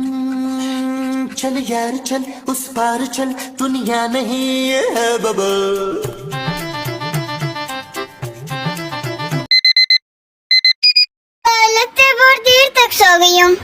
चल यार चल उस पार चल दुनिया नहीं है बबल। लगता है बहुत देर तक सो गई हूँ।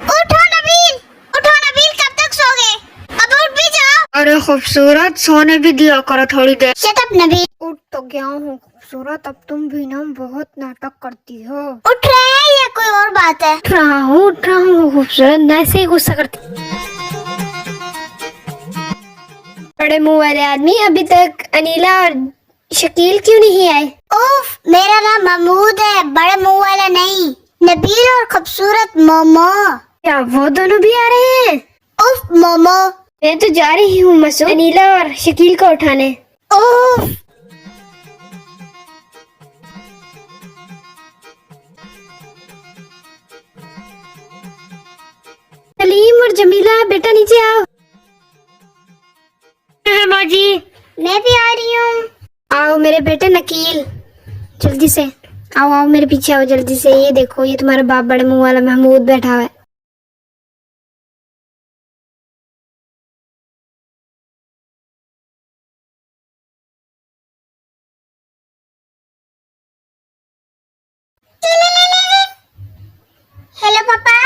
उठो नबील, उठो नबील, कब तक सोगे? अब उठ भी जाओ। अरे खूबसूरत, सोने भी दिया करो थोड़ी देर। Shut up Nabeel. उठ तो गया हूँ खूबसूरत, अब तुम भी ना बहुत नाटक करती हो। उठ रहे हैं या कोई और बात है? उठ रहा हूँ खूबसूरत, मैं ऐसे ही गुस्सा करती। बड़े मुंह वाले आदमी, अभी तक अनीला और शकील क्यों नहीं आए? उफ, मेरा नाम महमूद है, बड़े मुंह वाला नहीं। नबील और खूबसूरत मोमो। क्या वो दोनों भी आ रहे हैं? उफ मोमो। मैं तो जा रही हूँ मसूद, अनीला और शकील को उठाने। उफ। सलीम और जमीला, बेटा नीचे आओ। माँ जी, मैं भी आ रही हूँ। आओ मेरे बेटे नकील, जल्दी से आओ, आओ मेरे पीछे आओ जल्दी से। ये देखो, ये तुम्हारा बाप बड़े मुंह वाला महमूद बैठा हुआ है। हेलो पापा।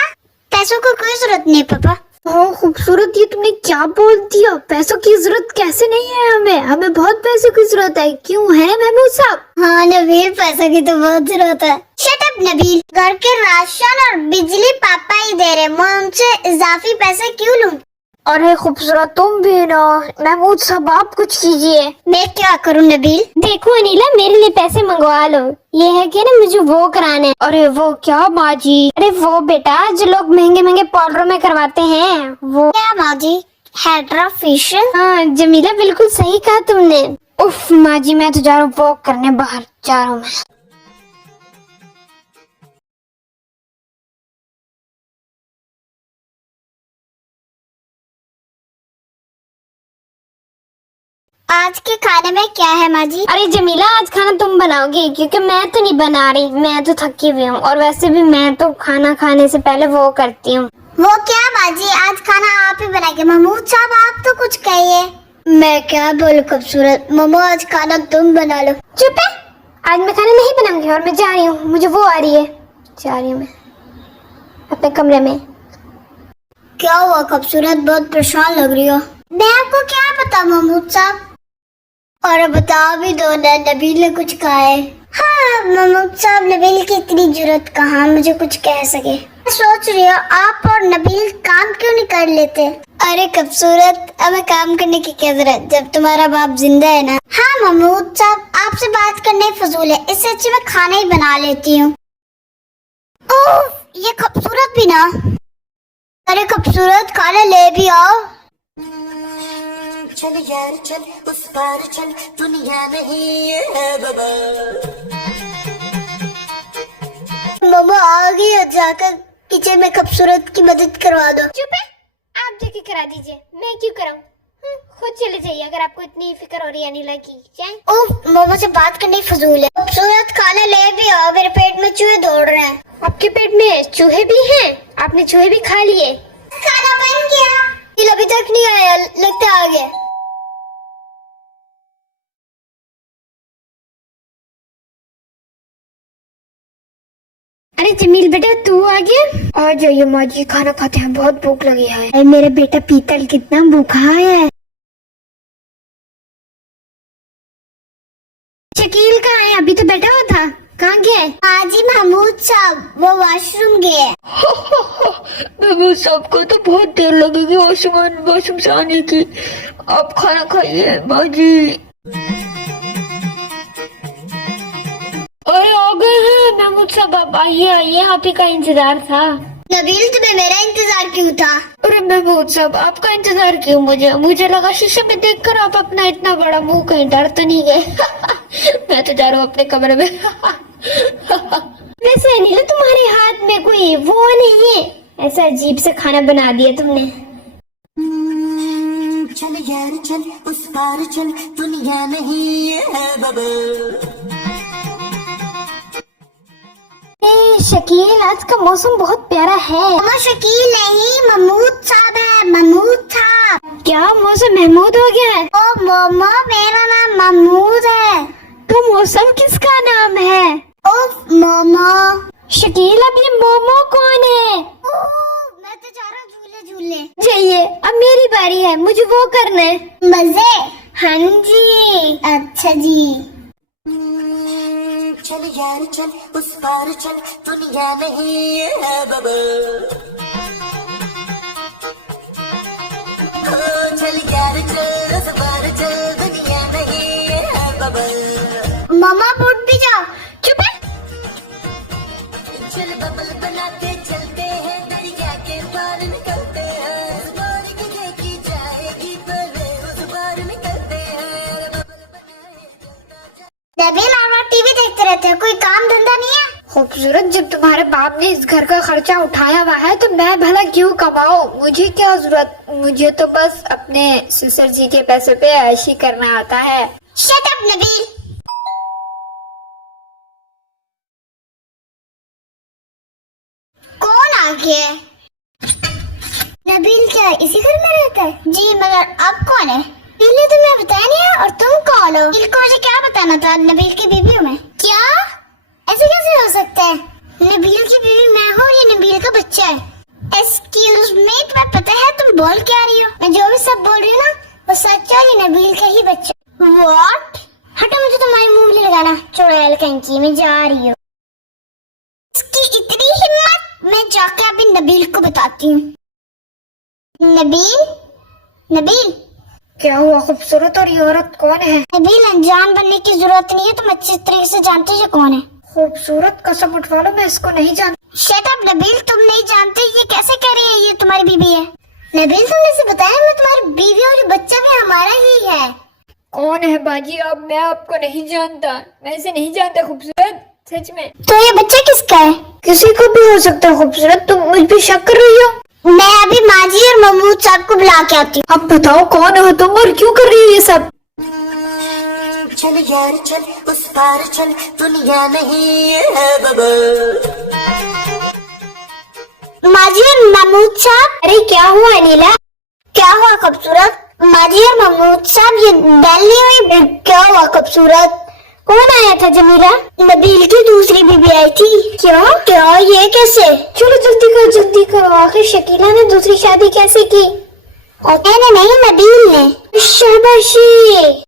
पैसों को कोई जरूरत नहीं पापा। ओह खूबसूरत, ये तुमने क्या बोल दिया? पैसों की जरूरत कैसे नहीं है? हमें बहुत पैसों की जरूरत है। क्यों है महमूद साहब? हाँ नबील, पैसों की तो बहुत जरूरत है। शट अप नबील, घर के राशन और बिजली पापा ही दे रहे, मैं उनसे इजाफी पैसे क्यों लूं? अरे खूबसूरत, तुम भी ना। महमूद साहब आप कुछ कीजिए। मैं क्या करूं नबील? देखो अनीला, मेरे लिए पैसे मंगवा लो। ये है कि ना मुझे वो कराना है। अरे वो क्या माँ जी? अरे वो बेटा जो लोग महंगे महंगे पार्लरों में करवाते हैं वो। क्या माँ जी? Hedra facial? हाँ जमीला, बिल्कुल सही कहा तुमने। उफ माँ जी, मैं तो जा रहा हूँ वॉक करने, बाहर जा रहा हूँ मैं। आज के खाने में क्या है माँ जी? अरे जमीला, आज खाना तुम बनाओगी क्योंकि मैं तो नहीं बना रही, मैं तो थकी हुई हूँ। और वैसे भी मैं तो खाना खाने से पहले वो करती हूँ। वो क्या माँ जी, आज खाना आप ही बनाएंगे? महमूद साहब आप तो कुछ कहिए। मैं क्या बोलूं खूबसूरत, मोमो आज खाना तुम बना लो। चुप है, आज मैं खाना नहीं बनाऊंगी और मैं जा रही हूँ। मुझे वो आ रही है, जा रही हूँ मैं अपने कमरे में। क्या हुआ खूबसूरत, बहुत परेशान लग रही हो? मैं आपको क्या पता महमूद साहब। और बता भी दो ना, नबील ने कुछ कहा है? हाँ महमूद साहब, नबील की इतनी जरूरत कहाँ मुझे कुछ कह सके। मैं सोच रही हूँ आप और नबील काम क्यों नहीं कर लेते? अरे खूबसूरत, हमें काम करने की क्या जरूरत जब तुम्हारा बाप जिंदा है ना। हाँ महमूद साहब, आपसे बात करने फजूल है, इससे अच्छी मैं खाना ही बना लेती हूँ। ओह, ये खूबसूरत भी ना। अरे खूबसूरत, खाना ले भी आओ। चल यार चल उस पार चल दुनिया नहीं है बबल। मम्मा आ गई और जाकर किचन में खूबसूरत की मदद करवा दो। चुप है, आप जाके करा दीजिए, मैं क्यों कराऊं? खुद चले जाइए अगर आपको इतनी फिक्र हो रही है अनीला की। जाए। ओह, मम्मा से बात करनी फजूल है। खूबसूरत खाना ले भी आओ, मेरे पेट में चूहे दौड़ रहे हैं। आपके पेट में चूहे भी हैं? आपने चूहे भी खा लिए? खाना बन गया। ये अभी तक नहीं आया, लगता आ गया। अरे जमील बेटा, तू आ गया? आ जाइए माँ जी, खाना खाते हैं, बहुत भूख लगी है। अरे मेरा बेटा पीतल कितना भूखा है। शकील कहाँ है? अभी तो बैठा हुआ था, कहाँ गया है? हाँ जी महमूद साहब, वो वॉशरूम गए। महमूद साहब को तो बहुत देर लगेगी वॉशरूम से आने की। आप खाना खाइए माँ जी। अरे आ गए हैं महमूद साहब, आप आइए आइए, आप ही का इंतजार था। नबील, तुम्हें मेरा इंतजार क्यों था? अरे महमूद साहब, आपका इंतजार क्यों? मुझे लगा शीशे में देखकर आप अपना इतना बड़ा मुंह कहीं डर तो नहीं गए। मैं तो जा रहा हूँ अपने कमरे में। वैसे अनिला, तुम्हारे हाथ में नहीं, वो नहीं, ऐसा अजीब से खाना बना दिया तुमने। चल यार चल उस पार चल, दुनिया नहीं है बबल। शकील, आज का मौसम बहुत प्यारा है। मामा शकील नहीं, महमूद साहब है, महमूद साहब। क्या मौसम महमूद हो गया है? ओ मामा, मेरा नाम महमूद है। तो मौसम किसका नाम है? ओ मामा। शकील, अब ये मोमो कौन है? मैं तो जा रहा हूँ झूले झूले। जाइए, अब मेरी बारी है, मुझे वो करना है। मजे? हाँ जी। अच्छा जी। चल यार चल उस पार चल, दुनिया नहीं है बबल। चल यार चल उस पार चल, दुनिया नहीं है बबल। मामा फुट भी जाओ। चुप है। चल बबल बनाते चलते हैं, दरिया के पार निकलते हैं। उस पार की देखी जाएगी पहले, उस पार निकलते हैं। बबल बनाए चलता जा। नबील और टीवी देखते रहते हैं, कोई काम धंधा नहीं है? खूबसूरत, जब तुम्हारे बाप ने इस घर का खर्चा उठाया हुआ है तो मैं भला क्यों कमाऊं? मुझे क्या जरूरत, मुझे तो बस अपने ससुर जी के पैसे पे ऐशी करना आता है। Shut up Nabeel. कौन आ गया? नबील क्या इसी घर में रहता है? जी, मगर अब कौन है? पहले तो मैं बताया नहीं है, और तुम कौन हो? नबील को मुझे क्या बताना था? नबील की बीवी हूँ मैं। क्या? ऐसे कैसे हो सकता है? नबील की बीवी मैं हूँ, ये नबील का बच्चा है। एक्सक्यूज मी, तुम्हें पता है तुम बोल क्या रही हो? मैं जो भी सब बोल रही हूँ ना, वो सच है, ये नबील का ही बच्चा। व्हाट? हटो, मुझे तुम्हारे मुंह में लगाना। चुड़ैल कंकी, मैं जा रही हूँ। इसकी इतनी हिम्मत, मैं जाकर अभी नबील को बताती हूँ। नबील, नबील। क्या हुआ खूबसूरत, और ये औरत कौन है? नबील, अनजान बनने की जरूरत नहीं है, तुम अच्छी तरीके से जानते हो ये कौन है। खूबसूरत, कसम उठवा लो, मैं इसको नहीं जानती। शट अप नबील, तुम नहीं जानते, ये कैसे कह रही है ये तुम्हारी बीवी है? नबील, तुमने इसे बताया मैं तुम्हारी बीवी, और ये बच्चा भी हमारा ही है। कौन है बाजी? अब मैं आपको नहीं जानता, मैं इसे नहीं जानता खूबसूरत, सच में। तो ये बच्चा किसका है? किसी को भी हो सकता है खूबसूरत, तुम मुझ पे शक कर रही हो? मैं अभी माजी और महमूद साहब को बुला के आती हूँ। अब बताओ कौन हो तुम और क्यों कर रही हो ये सब? चल यार चल उस पार चल, दुनिया नहीं है बबल। माजी और महमूद साहब। अरे क्या हुआ अनिला? क्या हुआ खूबसूरत? माजी और महमूद साहब, ये बैल नहीं हुई? क्या हुआ खूबसूरत? कौन आया था जमीला? नबील की दूसरी बीबी आई थी। क्या? क्या? ये कैसे? चलो जल्दी करो, आखिर शकीला ने दूसरी शादी कैसे की? मैंने नहीं, नबील ने। शाबाशी।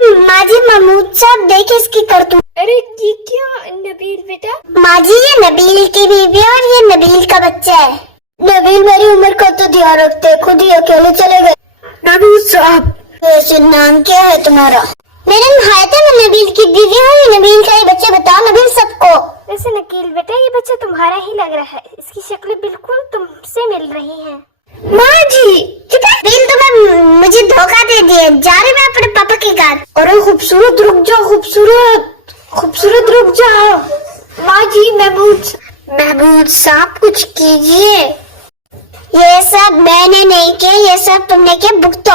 माजी महमूद साहब, देखे इसकी करतूत। अरे ये क्या नबील बेटा? माजी, ये नबील की बीवी है और ये नबील का बच्चा है। नबील मेरी उम्र का तो ध्यान रखते, खुद ही अकेले चले गए। नबील साहब। वैसे नाम क्या है तुम्हारा? मेरा नाम हायत है, मैं नबील की बीवी हूँ, ये नबील का ही बच्चा। बताओ नबील सबको। वैसे नकील बेटा, ये बच्चा तुम्हारा ही लग रहा है, इसकी शक्ल बिल्कुल तुमसे मिल रही है। माँ जी, नबील तुम्हें मुझे धोखा दे दिया, जा रही मैं अपने पापा के घर। अरे खूबसूरत रुक जाओ, खूबसूरत रुक जाओ। माँ जी, महमूद साहब कुछ कीजिए। ये सब मैंने नहीं किया, ये सब तुमने किया, भुगतो।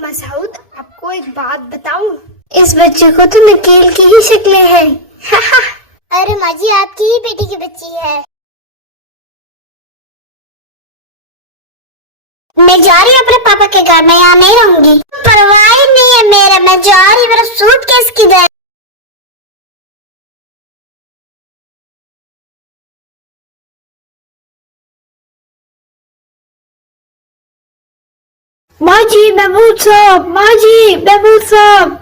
मसऊद, आपको एक बात बताऊं, इस बच्चे को तो नकील की ही शक्लें हैं। अरे माँ जी, आपकी ही बेटी की बच्ची है। मैं जा रही हूँ अपने पापा के घर, मैं यहाँ नहीं रहूंगी। परवाह ही नहीं है मेरा, मैं जा रही, मेरा सूटकेस किधर? माँ जी, महमूद साहब,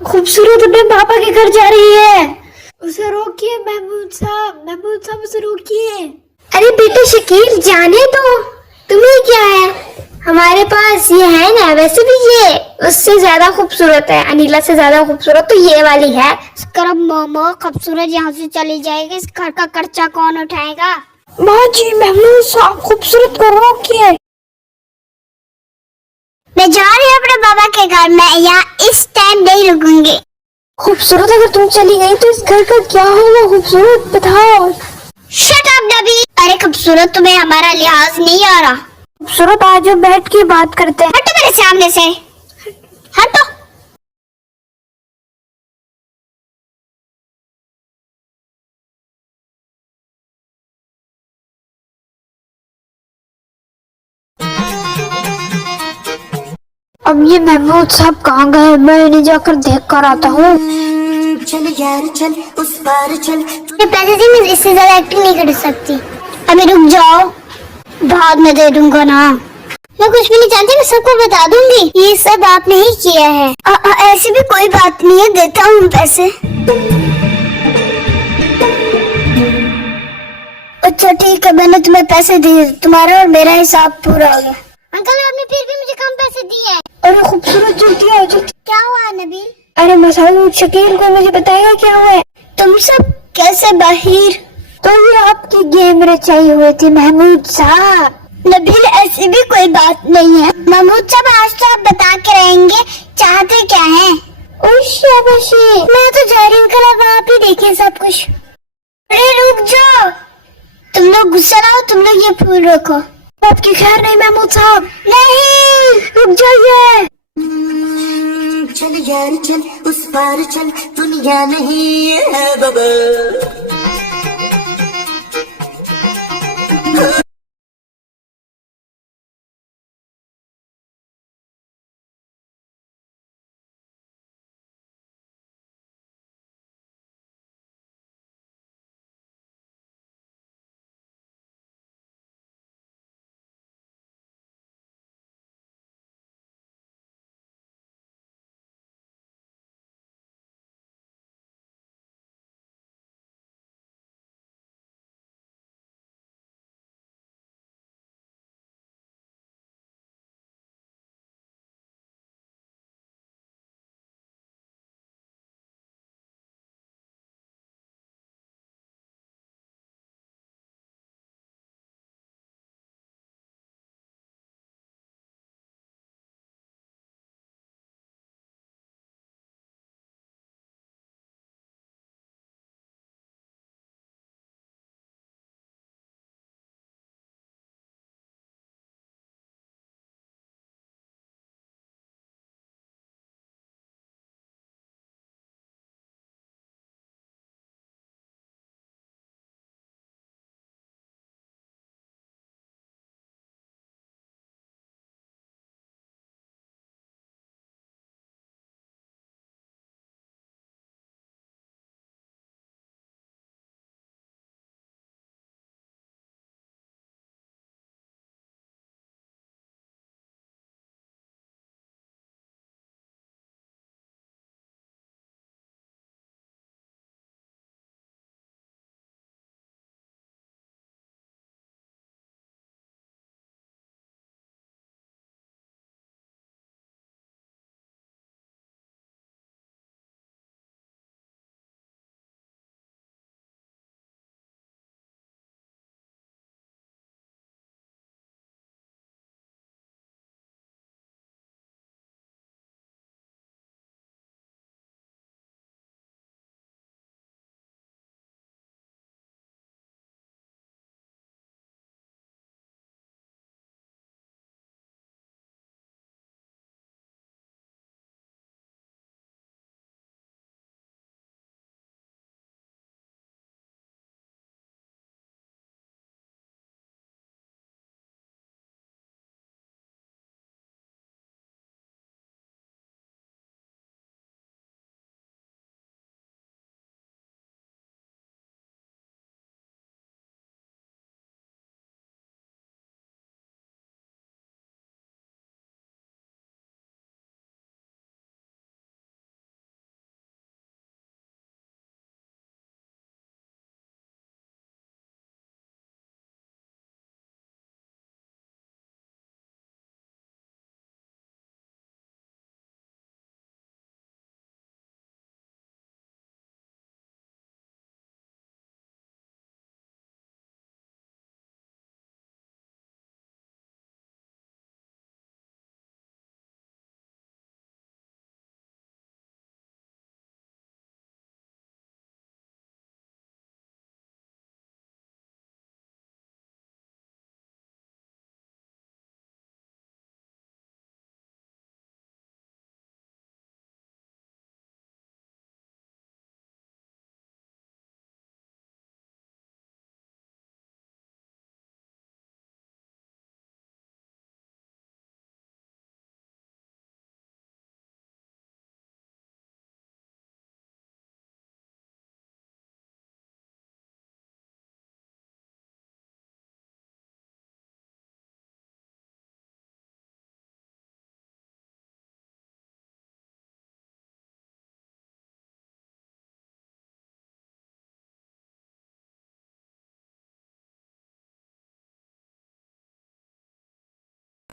खूबसूरत अपने पापा के घर जा रही है। उसे रोकिए महमूद साहब उसे रोकिए। अरे बेटे शकील, जाने दो, तुम्हें क्या है, हमारे पास ये है ना। वैसे भी ये उससे ज्यादा खूबसूरत है, अनिला से ज्यादा खूबसूरत तो ये वाली है। करब मोमो, खूबसूरत यहाँ से चली जाएगी, इस घर का खर्चा कौन उठाएगा? माँ जी, महमूद साहब खूबसूरत को रोकिए। मैं जा रही हूँ अपने बाबा के घर, मैं यहाँ इस टाइम नहीं रुकूंगी। खूबसूरत, अगर तुम चली गई तो इस घर का क्या होगा? खूबसूरत बताओ। Shut up Nabeel. अरे खूबसूरत, तुम्हें हमारा लिहाज नहीं आ रहा? खूबसूरत आज बैठ के बात करते हैं। हटो मेरे सामने से, हटो। अब ये महमूद साहब कहाँ गए? मैं इन्हें जाकर देख कर आता हूँ। चल यार चल उस पार चल। ये पैसे दी, मैं इससे ज्यादा एक्टिंग नहीं कर सकती। अभी रुक जाओ, बाद में दे दूंगा ना। मैं कुछ भी नहीं जानती, मैं सबको बता दूंगी ये सब आपने ही किया है। ऐसी भी कोई बात नहीं है, देता हूँ पैसे। अच्छा ठीक है, मैंने तुम्हें पैसे दिए, तुम्हारा और मेरा हिसाब पूरा हो गया। अंकल आपने फिर भी मुझे कम पैसे दिए हैं। अरे खूबसूरत जल्दी आओ जल्दी। क्या हुआ नबील? अरे मसूद शकील को मुझे बताएगा क्या हुआ है? तुम सब कैसे बाहर? तो ये आपकी गेम रचाई हुई थी महमूद साहब। नबील ऐसी भी कोई बात नहीं है। महमूद साहब आज तो आप बता के रहेंगे, चाहते क्या है? शाबाशी। मैं तो जा रही हूँ, कल अब आप ही देखें सब कुछ। अरे रुक जाओ, तुम लोग गुस्सा ना हो, तुम लोग ये फूल रखो। आपकी खैर नहीं महमूद साहब। नहीं, रुक जाइए। चल यार चल उस पार चल, दुनिया नहीं है बबल।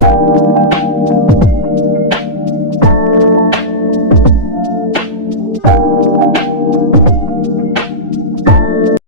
है।